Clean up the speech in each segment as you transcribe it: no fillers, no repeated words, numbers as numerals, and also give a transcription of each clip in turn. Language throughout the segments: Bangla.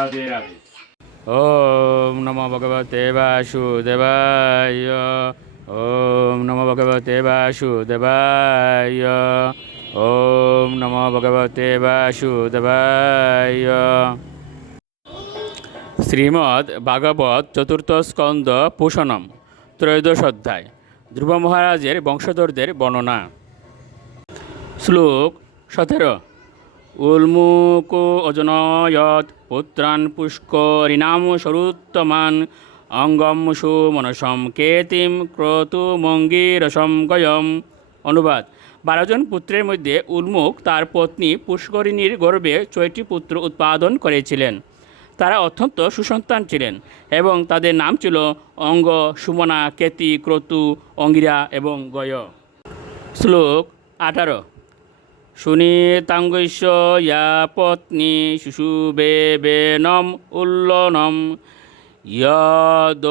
রাধে রাধে। ওম নমো ভগবতে বাসুদেবায়। ওম নমো ভগবতে বাসুদেবায়। ওম নমো ভগবতে বাসুদেবায়। শ্রীমদ্ ভাগবত চতুর্থ স্কন্দ পুষণম ত্রয়োদশ অধ্যায়। ধ্রুব মহারাজের বংশধরদের বর্ণনা। শ্লোক 17। উল্মুকো অজনয়ৎ পুত্রান পুষ্করিণাম সরুত্তমান অঙ্গমসু মনসম কেতিম ক্রতুমঙ্গীরসম গয়ম। অনুবাদ: 12 জন পুত্রের মধ্যে উল্মুক তার পত্নী পুষ্করিণীর গর্ভে 6টি পুত্র উৎপাদন করেছিলেন। তারা অত্যন্ত সুসন্তান ছিলেন এবং তাদের নাম ছিল অঙ্গ, সুমনা, কেতি, ক্রতু, অঙ্গিরা এবং গয়। শ্লোক 18। সুনীতাঙ্গস্য ইয়া পত্নী শুশুবেবেনম উল্লনম ইয়দৌশীলাৎস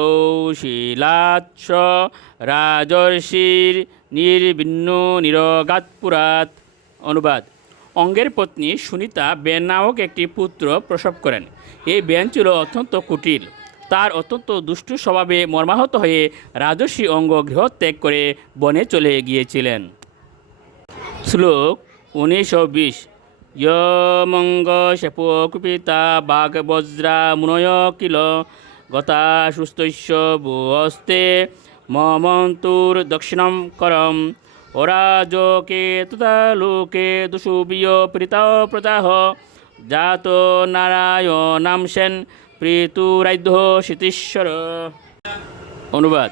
রাজর্ষির নির্বিণ্ণু নিরগাৎপুরাত। অনুবাদ: অঙ্গের পত্নী সুনীতা বেন নামক একটি পুত্র প্রসব করেন। এই বেন ছিল অত্যন্ত কুটিল। তার অত্যন্ত দুষ্টু স্বভাবে মর্মাহত হয়ে রাজর্ষি অঙ্গ গৃহত্যাগ করে বনে চলে গিয়েছিলেন। শ্লোক 19-20। ইয়মঙ্গ শেপকুপিতা বাগবজ্রা মুনয় কিল গতা সুস্তস্য ভুয়স্তে মমন্তুর দক্ষিণম করম অরাজকে তথা লোকে দুষুবিয় প্রীতা প্রজাহ জাত নারায়ণাম সেন প্রীতুরাধ্য শীতীশ্বর। অনুবাদ: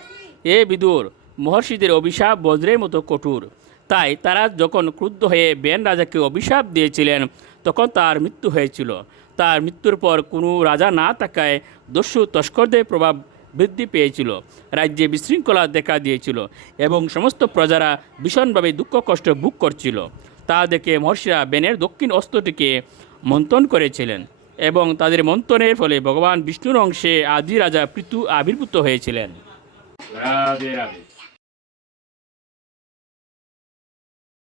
এ বিদুর, মহর্ষিদের অভিশাপ বজ্রের মতো কঠোর। তাই তারা যখন ক্রুদ্ধ হয়ে বেন রাজাকে অভিশাপ দিয়েছিলেন তখন তার মৃত্যু হয়েছিল। তার মৃত্যুর পর কোনো রাজা না থাকায় দস্যু তস্করদের প্রভাব বৃদ্ধি পেয়েছিল, রাজ্যে বিশৃঙ্খলা দেখা দিয়েছিল এবং সমস্ত প্রজারা ভীষণভাবে দুঃখ কষ্ট ভোগ করছিল। তা দেখে মহর্ষিরা বেনের দক্ষিণ অস্ত্রটিকে মন্থন করেছিলেন এবং তাদের মন্থনের ফলে ভগবান বিষ্ণুর অংশে আদি রাজা পৃথু আবির্ভূত হয়েছিলেন। রাধে রাধে।